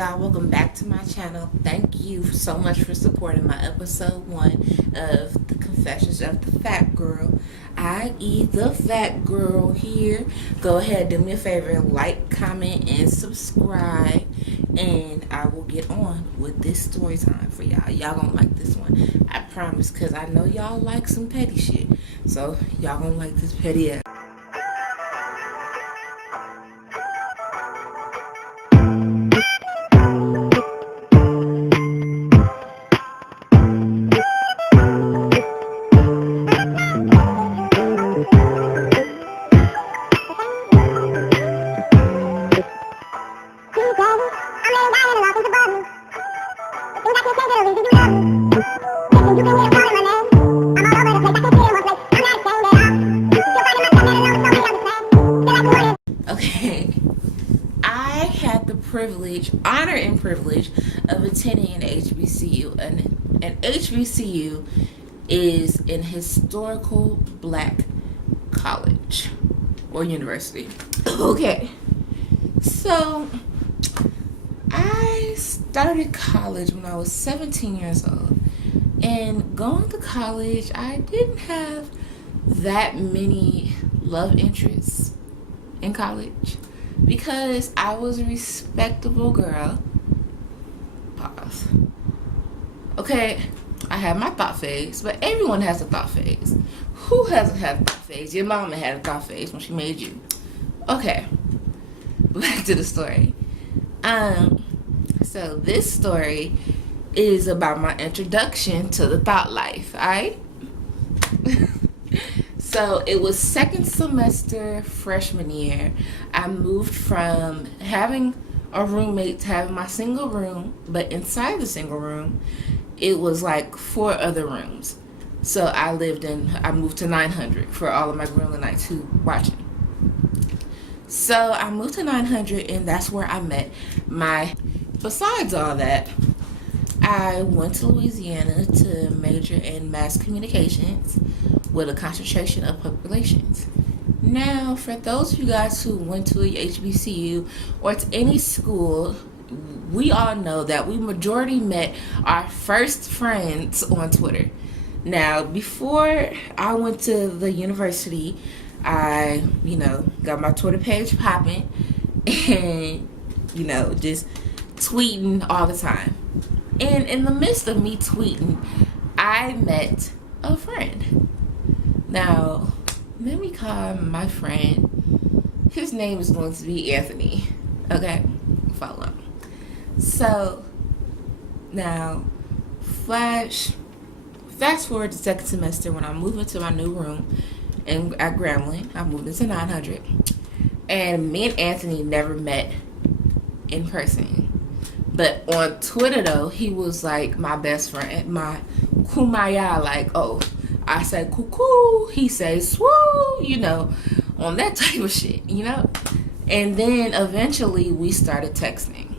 Y'all, welcome back to my channel. Thank you so much for supporting my episode 1 of the Confessions of the Fat Girl, i.e. the fat girl here. Go ahead, do me a favor, like, comment, and subscribe, and I will get on with this story time for y'all. Y'all gonna like this one, I promise, because I know y'all like some petty shit, so y'all gonna like this petty ass. Okay, I had the honor and privilege of attending an HBCU. An HBCU is an historical black college or university. Okay, so I started college when I was 17 years old. And going to college, I didn't have that many love interests in college because I was a respectable girl. Pause. Okay, I had my thought phase, but everyone has a thought phase. Who hasn't had a thought phase? Your mama had a thought phase when she made you. Okay, back to the story. So this story is about my introduction to the thought life, alright? So it was second semester freshman year. I moved from having a roommate to having my single room, but inside the single room, it was like 4 other rooms. So I moved to 900 for all of my Greenland Nights who watching. So I moved to 900 and that's where I met besides all that, I went to Louisiana to major in mass communications with a concentration of public relations. Now, for those of you guys who went to a HBCU or to any school, we all know that we majority met our first friends on Twitter. Now, before I went to the university, I, got my Twitter page popping and, just tweeting all the time. And in the midst of me tweeting, I met a friend. Now, let me call my friend. His name is going to be Anthony. Okay? Follow. So, now, fast forward to second semester when I'm moving to my new room at Grambling. I moved into 900. And me and Anthony never met in person. But on Twitter, though, he was like my best friend, my kumaya, like, oh, I say cuckoo, he says swoo, on that type of shit, And then eventually we started texting.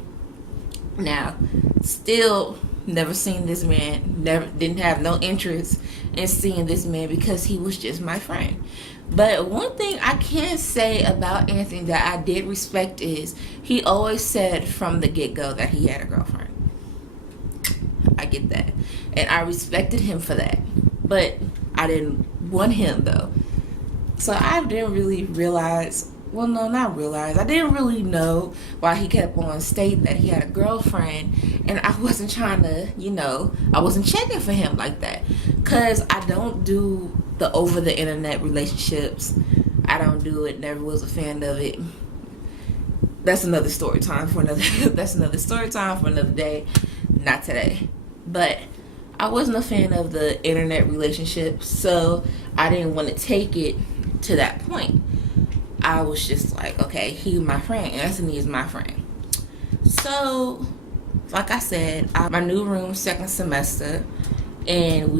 Now, still never seen this man, didn't have no interest in seeing this man because he was just my friend. But one thing I can say about Anthony that I did respect is he always said from the get-go that he had a girlfriend. I get that. And I respected him for that. But I didn't want him, though. So I didn't really realize, I didn't really know why he kept on stating that he had a girlfriend. And I wasn't trying to, I wasn't checking for him like that. Because I don't do the over the internet relationships. I don't do it, never was a fan of it. That's another story time for another day, not today. But I wasn't a fan of the internet relationships, so I didn't want to take it to that point. I was just like, okay, he's my friend. Anthony is my friend. So, like I said, my new room, second semester, and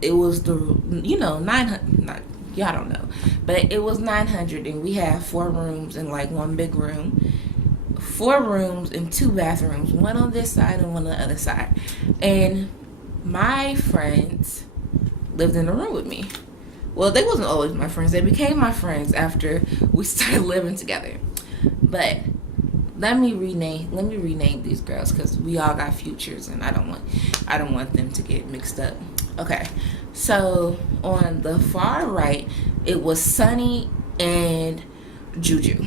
it was the, 900, y'all don't know, but it was 900, and we had 4 rooms and like one big room. 4 rooms and 2 bathrooms, one on this side and one on the other side. And my friends lived in the room with me. Well, they wasn't always my friends. They became my friends after we started living together. But let me rename these girls because we all got futures, and I don't want them to get mixed up. Okay, so on the far right, it was Sunny and Juju,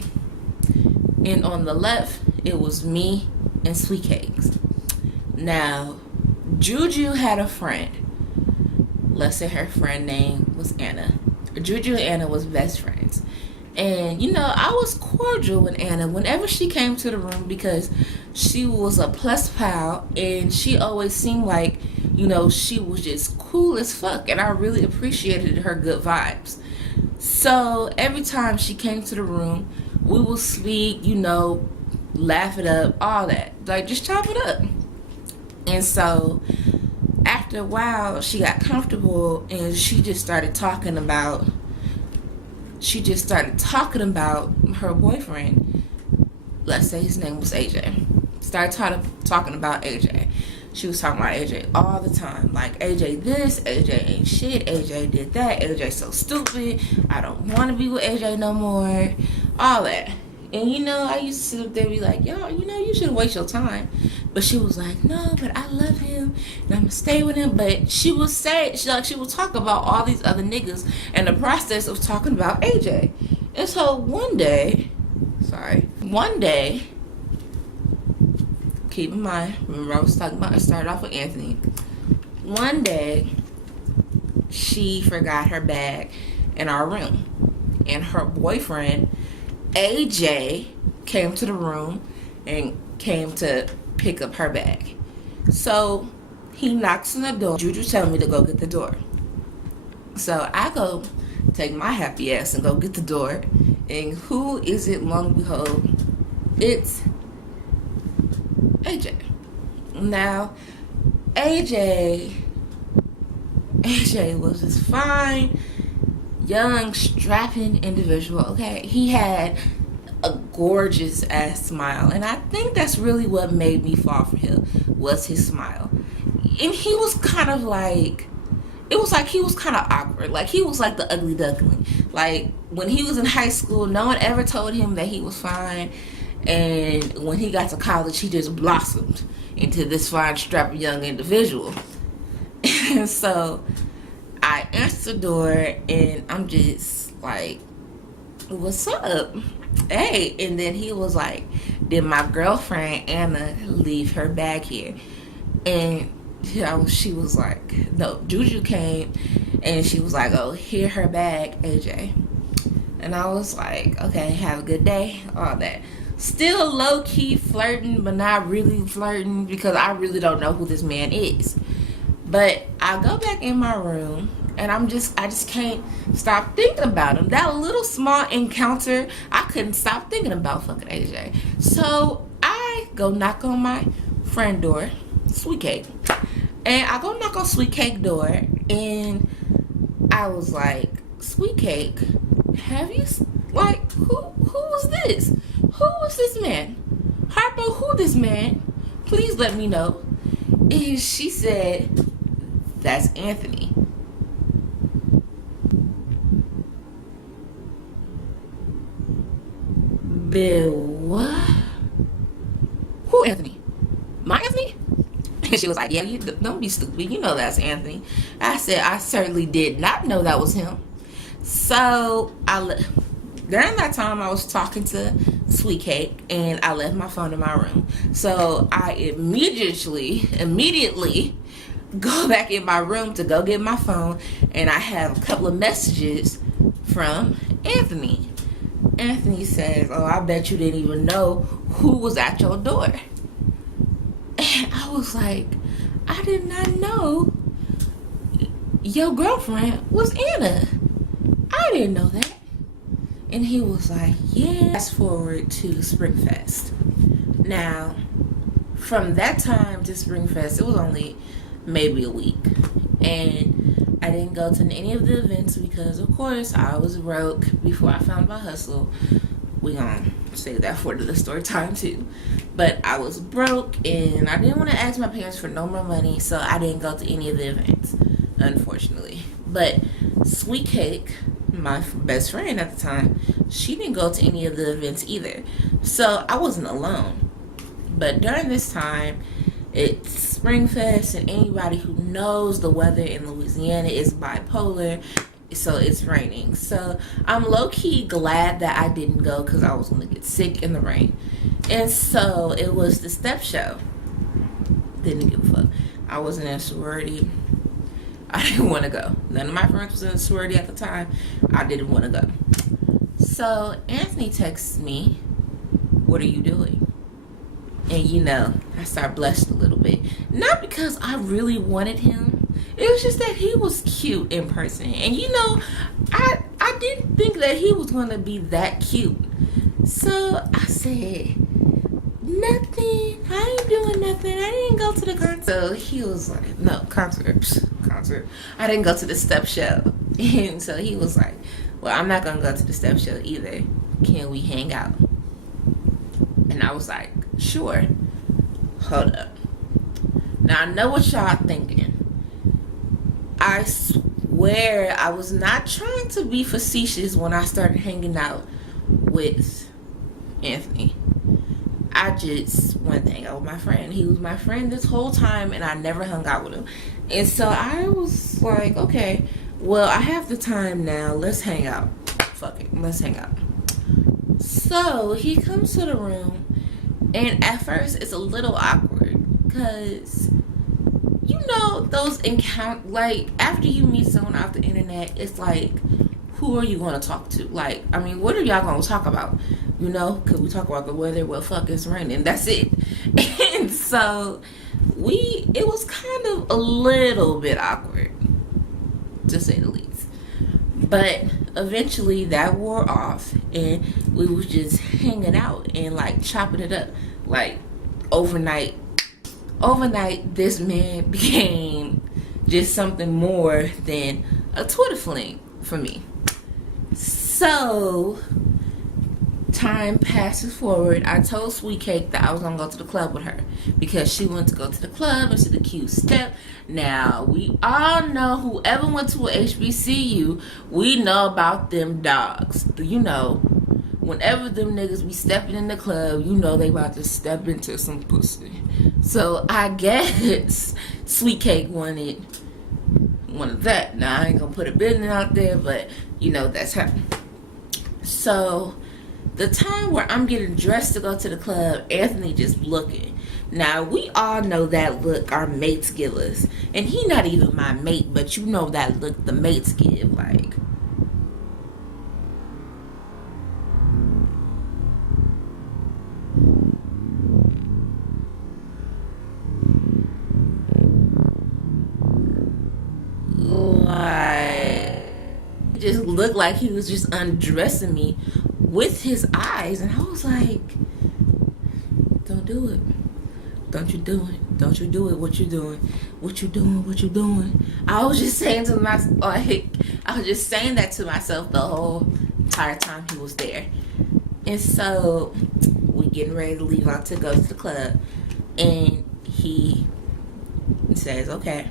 and on the left, it was me and Sweet Cakes. Now, Juju had a friend. Let's say her friend name was Anna. Juju and Anna was best friends. And, I was cordial with Anna whenever she came to the room because she was a plus pal and she always seemed like, she was just cool as fuck. And I really appreciated her good vibes. So every time she came to the room, we would speak, laugh it up, all that. Like, just chop it up. And so after a while, she got comfortable and she just started talking about her boyfriend. Let's say his name was AJ. Started talking about AJ. She was talking about AJ all the time. Like, AJ this, AJ ain't shit, AJ did that, AJ so stupid, I don't want to be with AJ no more, all that. And I used to sit up there and be like, yo, you shouldn't waste your time. But she was like, no, but I love him and I'm gonna stay with him. But she would talk about all these other niggas in the process of talking about AJ. And so one day, keep in mind, remember I started off with Anthony. One day, she forgot her bag in our room. And her boyfriend, AJ, came to the room and came to pick up her bag. So he knocks on the door. Juju telling me to go get the door. So I go take my happy ass and go get the door. And who is it, long and behold? It's AJ. Now, AJ was this fine, young, strapping individual, okay? He had a gorgeous ass smile, and I think that's really what made me fall for him, was his smile. And he was kind of like, it was like he was kind of awkward. Like, he was like the ugly duckling. Like, when he was in high school, no one ever told him that he was fine, and when he got to college, he just blossomed into this fine, strapping young individual. And so I answered the door, and I'm just like, what's up? Hey. And then he was like, did my girlfriend Anna leave her bag here? And she was like, no. Juju came and she was like, oh, here her bag, AJ. And I was like, okay, have a good day, all that. Still low-key flirting, but not really flirting because I really don't know who this man is. But I go back in my room and I just can't stop thinking about him. That little small encounter, I couldn't stop thinking about fucking AJ. So I go knock on my friend door, Sweet Cake. And I go knock on Sweet Cake door and I was like, Sweet Cake, have you, like, who was this? Who was this man? Harpo, who this man? Please let me know. And she said, that's Anthony. Bill, what? Who Anthony? My Anthony? And she was like, yeah, you don't be stupid. You know that's Anthony. I said, I certainly did not know that was him. So during that time, I was talking to Sweet Cake, and I left my phone in my room. So I immediately go back in my room to go get my phone, and I have a couple of messages from Anthony. Anthony says, oh, I bet you didn't even know who was at your door. And I was like, I did not know your girlfriend was Anna. I didn't know that. And he was like, yeah. Fast forward to Springfest. Now, from that time to Springfest, it was only maybe a week. And I didn't go to any of the events because, of course, I was broke before I found my hustle. We gonna save that for the story time too. But I was broke and I didn't want to ask my parents for no more money, so I didn't go to any of the events, unfortunately. But Sweet Cake, my best friend at the time, she didn't go to any of the events either. So I wasn't alone. But during this time, it's Springfest, and anybody who knows the weather in Louisiana is bipolar, so it's raining. So I'm low-key glad that I didn't go because I was going to get sick in the rain. And so it was the step show. Didn't give a fuck. I wasn't in a sorority. I didn't want to go. None of my friends was in a sorority at the time. I didn't want to go. So Anthony texts me, "What are you doing?" And I started blushing a little bit. Not because I really wanted him. It was just that he was cute in person. And I didn't think that he was going to be that cute. So I said, "Nothing. I ain't doing nothing. I didn't go to the concert." So he was like, "No, concert. I didn't go to the step show." And so he was like, "Well, I'm not going to go to the step show either. Can we hang out?" And I was like, "Sure." Hold up. Now I know what y'all thinking. I swear I was not trying to be facetious when I started hanging out with Anthony. I just wanted to hang out with my friend. He was my friend this whole time, and I never hung out with him. And so I was like, okay, well, I have the time now. Let's hang out. Fuck it. Let's hang out. So he comes to the room, and at first it's a little awkward because those like after you meet someone off the internet, it's like, who are you going to talk to? Like, I mean, what are y'all going to talk about? Could we talk about the weather? Well, fuck, it's raining. That's it. And so it was kind of a little bit awkward, to say the least. But eventually that wore off, and we was just hanging out and like chopping it up. Like overnight, this man became just something more than a Twitter fling for me. So time passes forward. I told Sweet Cake that I was gonna go to the club with her because she wanted to go to the club and see the cute step. Now we all know, whoever went to a HBCU, we know about them dogs. Whenever them niggas be stepping in the club, they about to step into some pussy. So I guess Sweet Cake wanted that. Now I ain't gonna put a business out there, but that's her. So the time where I'm getting dressed to go to the club, Anthony just looking. Now we all know that look our mates give us, and he not even my mate, but that look the mates give. Like, just looked like he was just undressing me with his eyes, and I was like, "Don't do it. Don't you do it. Don't you do it. What you doing? What you doing? What you doing?" I was just saying to myself, I was just saying that to myself the whole entire time he was there. And so we getting ready to leave out to go to the club, and he says, "Okay,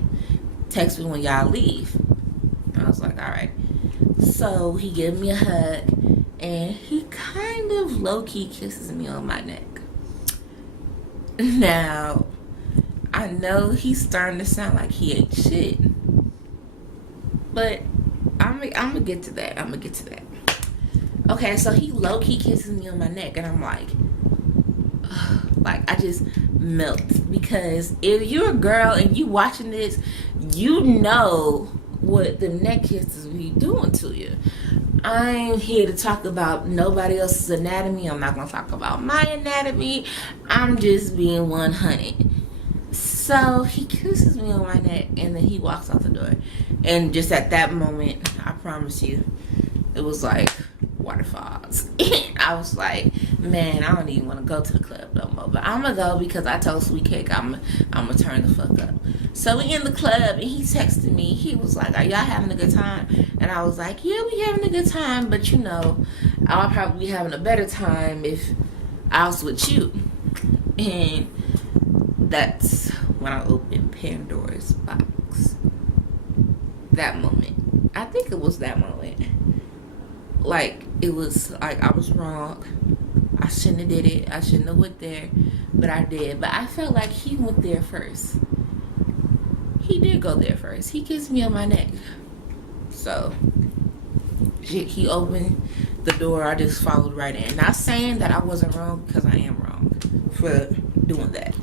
text me when y'all leave." I was like, "All right." So he gave me a hug, and he kind of low-key kisses me on my neck. Now, I know he's starting to sound like he ain't shit, but I'm gonna get to that. Okay, so he low-key kisses me on my neck, and I'm like, ugh, like I just melt, because if you're a girl and you watching this, what the neck kisses be doing to you. I'm here to talk about nobody else's anatomy. I'm not going to talk about my anatomy. I'm just being 100. So he kisses me on my neck, and then he walks out the door. And just at that moment, I promise you, it was like waterfalls. I was like, man, I don't even want to go to the club no more. But I'm going to go because I told Sweet Cake I'm going to turn the fuck up. So we in the club, and he texted me. He was like, "Are y'all having a good time?" And I was like, "Yeah, we having a good time, but I'll probably be having a better time if I was with you." And that's when I opened Pandora's box. That moment. I think it was that moment. Like, it was like I was wrong. I shouldn't have did it. I shouldn't have went there, but I did. But I felt like he went there first. He did go there first. He kissed me on my neck. So he opened the door. I just followed right in. Not saying that I wasn't wrong, because I am wrong for doing that.